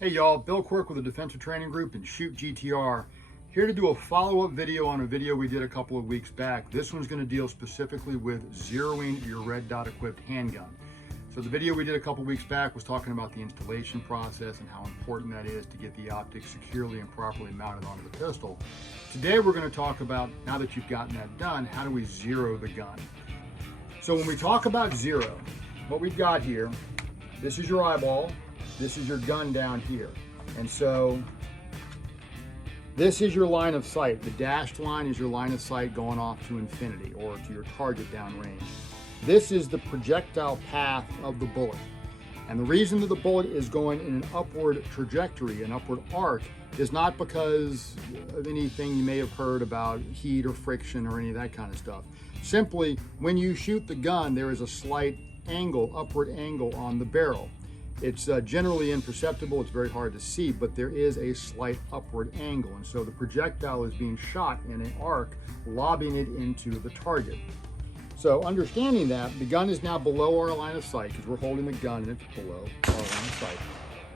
Hey y'all, Bill Quirk with the Defensive Training Group and ShootGTR. Here to do a follow-up video on a video we did a couple of weeks back. This one's going to deal specifically with zeroing your red dot equipped handgun. So the video we did a couple weeks back was talking about the installation process and how important that is to get the optics securely and properly mounted onto the pistol. Today we're going to talk about, now that you've gotten that done, how do we zero the gun? So when we talk about zero, what we've got here, this is your eyeball. This is your gun down here. And so this is your line of sight. The dashed line is your line of sight going off to infinity or to your target downrange. This is the projectile path of the bullet. And the reason that the bullet is going in an upward trajectory, an upward arc, is not because of anything you may have heard about heat or friction or any of that kind of stuff. Simply, when you shoot the gun, there is a slight angle, upward angle on the barrel. It's generally imperceptible, it's very hard to see, but there is a slight upward angle. And so the projectile is being shot in an arc, lobbing it into the target. So understanding that, the gun is now below our line of sight because we're holding the gun and it's below our line of sight.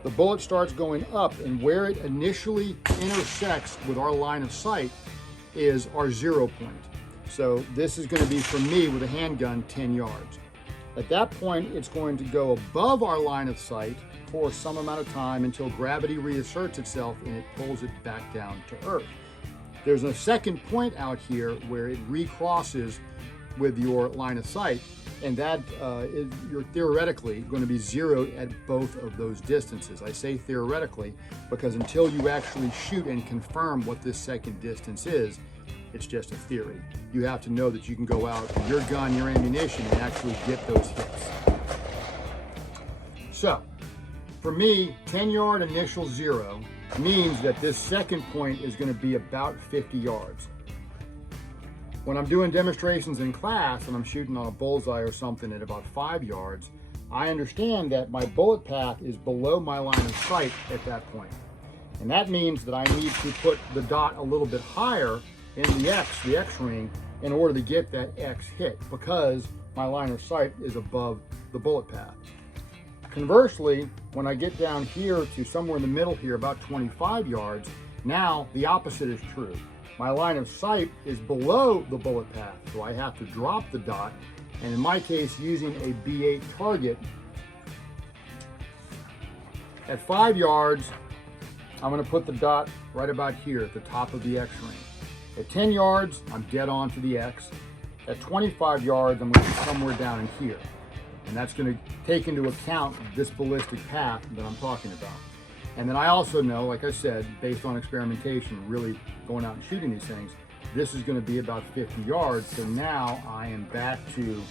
The bullet starts going up, and where it initially intersects with our line of sight is our 0 point. So this is going to be, for me with a handgun, 10 yards. At that point, it's going to go above our line of sight for some amount of time until gravity reasserts itself and it pulls it back down to earth. There's a second point out here where it recrosses with your line of sight, and that you're theoretically going to be zeroed at both of those distances. I say theoretically because until you actually shoot and confirm what this second distance is, it's just a theory. You have to know that you can go out with your gun, your ammunition, and actually get those hits. So, for me, 10-yard initial zero means that this second point is going to be about 50 yards. When I'm doing demonstrations in class and I'm shooting on a bullseye or something at about 5 yards, I understand that my bullet path is below my line of sight at that point. And that means that I need to put the dot a little bit higher in the X ring, in order to get that X hit, because my line of sight is above the bullet path. Conversely, when I get down here to somewhere in the middle here, about 25 yards, now the opposite is true. My line of sight is below the bullet path, so I have to drop the dot, and in my case, using a B8 target, at 5 yards, I'm going to put the dot right about here at the top of the X ring. At 10 yards, I'm dead on to the X. At 25 yards, I'm going to be somewhere down in here. And that's going to take into account this ballistic path that I'm talking about. And then I also know, like I said, based on experimentation, really going out and shooting these things, this is going to be about 50 yards. So now I am back to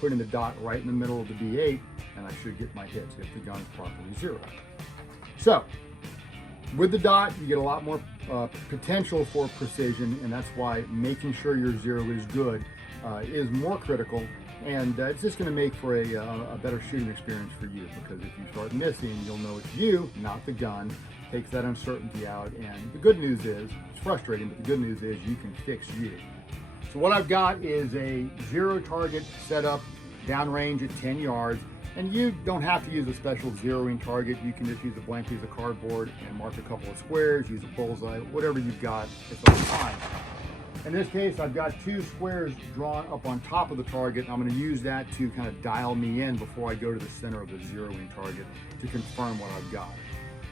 putting the dot right in the middle of the B8, and I should get my hits if the gun is properly zeroed. So, with the dot, you get a lot more potential for precision, and that's why making sure your zero is good is more critical, and it's just going to make for a better shooting experience for you, because if you start missing, you'll know it's you, not the gun. Takes that uncertainty out, and the good news is, it's frustrating, but the good news is you can fix you. So what I've got is a zero target setup downrange at 10 yards. And you don't have to use a special zeroing target. You can just use a blank piece of cardboard and mark a couple of squares, use a bullseye, whatever you've got, it's all fine. In this case, I've got 2 squares drawn up on top of the target. I'm going to use that to kind of dial me in before I go to the center of the zeroing target to confirm what I've got.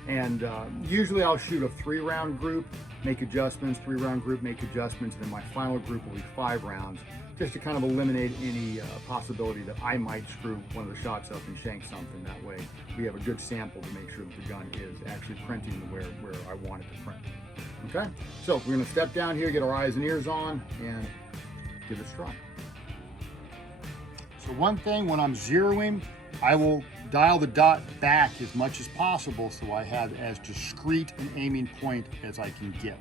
And usually I'll shoot a 3-round group, make adjustments, 3-round group, make adjustments, and then my final group will be 5 rounds, just to kind of eliminate any possibility that I might screw one of the shots up and shank something. That way we have a good sample to make sure that the gun is actually printing where I want it to print. Okay, so we're going to step down here, get our eyes and ears on, and give it a try. So one thing, when I'm zeroing, I will dial the dot back as much as possible so I have as discrete an aiming point as I can get.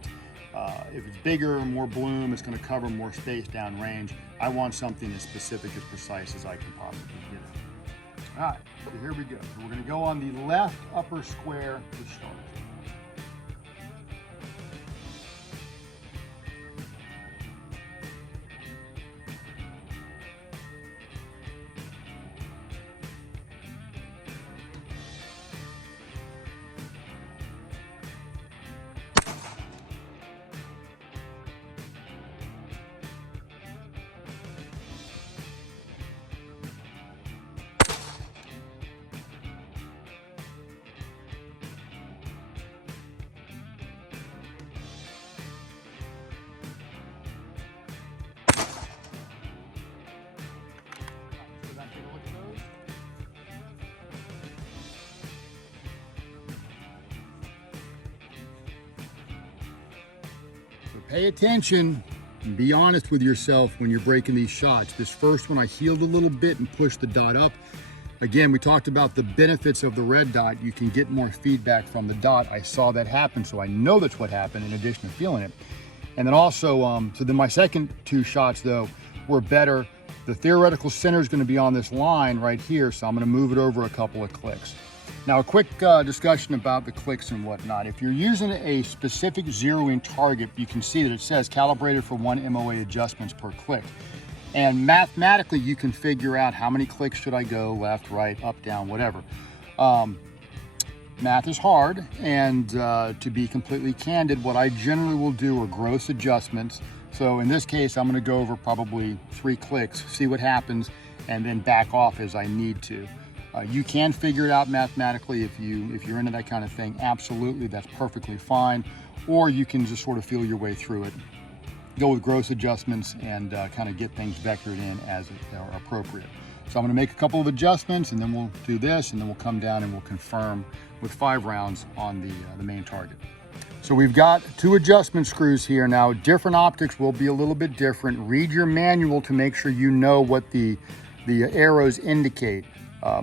If it's bigger or more bloom, it's going to cover more space downrange. I want something as specific, as precise as I can possibly get it. All right, so here we go. So we're going to go on the left upper square to start. pay attention and be honest with yourself when you're breaking these shots. This first one, I heeled a little bit and pushed the dot up. Again, we talked about the benefits of the red dot. You can get more feedback from the dot. I saw that happen, so I know that's what happened in addition to feeling it. And then also, so then my second two shots though were better. The theoretical center is going to be on this line right here, so I'm going to move it over a couple of clicks. Now, a quick discussion about the clicks and whatnot. If you're using a specific zeroing target, you can see that it says calibrated for 1 MOA adjustments per click. And mathematically, you can figure out how many clicks should I go, left, right, up, down, whatever. Math is hard, and to be completely candid, what I generally will do are gross adjustments. So in this case, I'm gonna go over probably 3 clicks, see what happens, and then back off as I need to. You can figure it out mathematically if you're into that kind of thing. Absolutely, that's perfectly fine. Or you can just sort of feel your way through it. Go with gross adjustments and kind of get things vectored in as are appropriate. So I'm going to make a couple of adjustments, and then we'll do this, and then we'll come down and we'll confirm with 5 rounds on the main target. So we've got 2 adjustment screws here. Now, different optics will be a little bit different. Read your manual to make sure you know what the arrows indicate.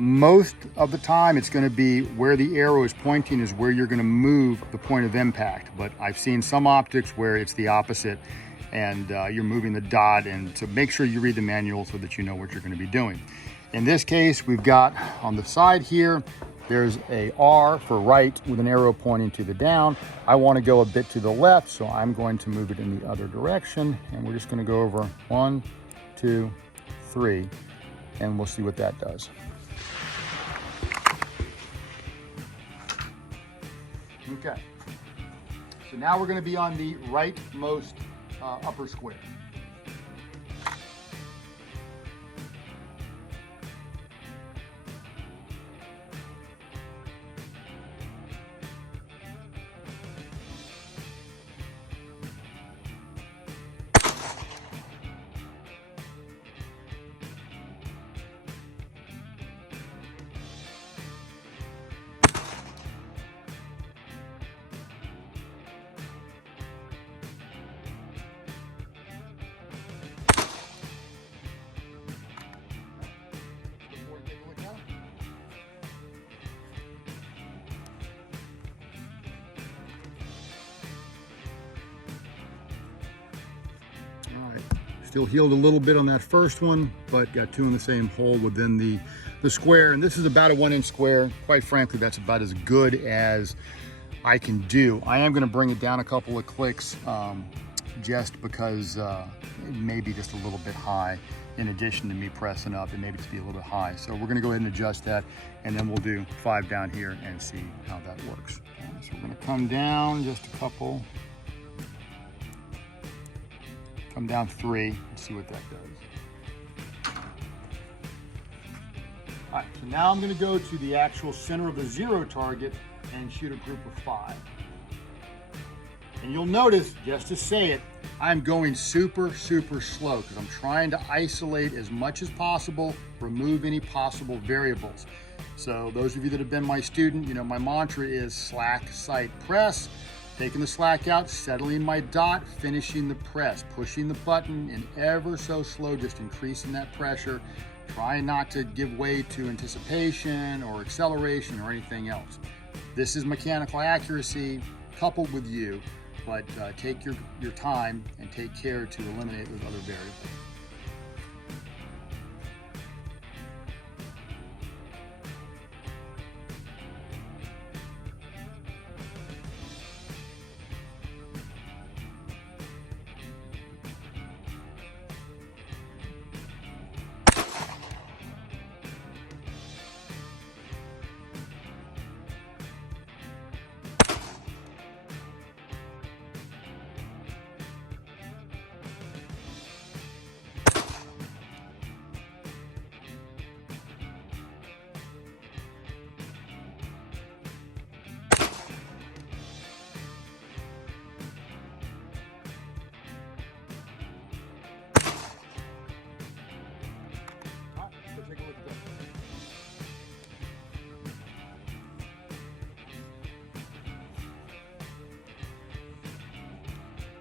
Most of the time, it's going to be where the arrow is pointing is where you're going to move the point of impact. But I've seen some optics where it's the opposite, and you're moving the dot, and so make sure you read the manual so that you know what you're going to be doing. In this case, we've got on the side here, there's a R for right with an arrow pointing to the down. I want to go a bit to the left, so I'm going to move it in the other direction, and we're just going to go over 1, 2, 3, and we'll see what that does. Okay, so now we're going to be on the rightmost upper square. Still healed a little bit on that first one, but got 2 in the same hole within the square. And this is about a 1-inch square. Quite frankly, that's about as good as I can do. I am going to bring it down a couple of clicks just because it may be just a little bit high. In addition to me pressing up, it may just be a little bit high. So we're going to go ahead and adjust that, and then we'll do 5 down here and see how that works. So we're going to come down just a couple. Come down 3 and see what that does. All right, so now I'm going to go to the actual center of the 0 target and shoot a group of 5. And you'll notice, just to say it, I'm going super slow because I'm trying to isolate as much as possible, remove any possible variables. So those of you that have been my student, you know my mantra is slack, sight, press. Taking the slack out, settling my dot, finishing the press, pushing the button, and ever so slow, just increasing that pressure, trying not to give way to anticipation or acceleration or anything else. This is mechanical accuracy coupled with you, but take your time and take care to eliminate those other variables.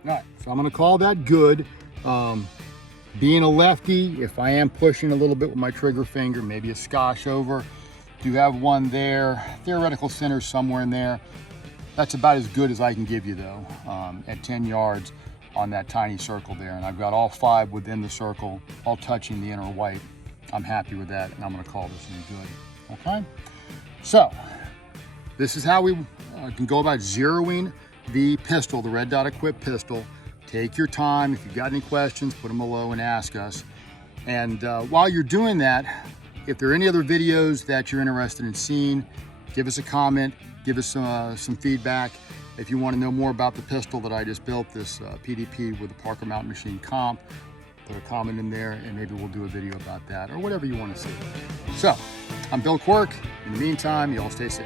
All right, so I'm gonna call that good. Being a lefty, if I am pushing a little bit with my trigger finger, maybe a skosh over, do have one there, theoretical center somewhere in there. That's about as good as I can give you though, at 10 yards on that tiny circle there. And I've got all 5 within the circle, all touching the inner white. I'm happy with that, and I'm gonna call this one good, okay? So, this is how we can go about zeroing the pistol, the red dot equipped pistol. Take your time. If you've got any questions, put them below and ask us. And while you're doing that, if there are any other videos that you're interested in seeing, give us a comment, give us some feedback. If you want to know more about the pistol that I just built, this PDP with the Parker Mountain Machine comp, put a comment in there and maybe we'll do a video about that or whatever you want to see. So, I'm Bill Quirk. In the meantime, you all stay safe.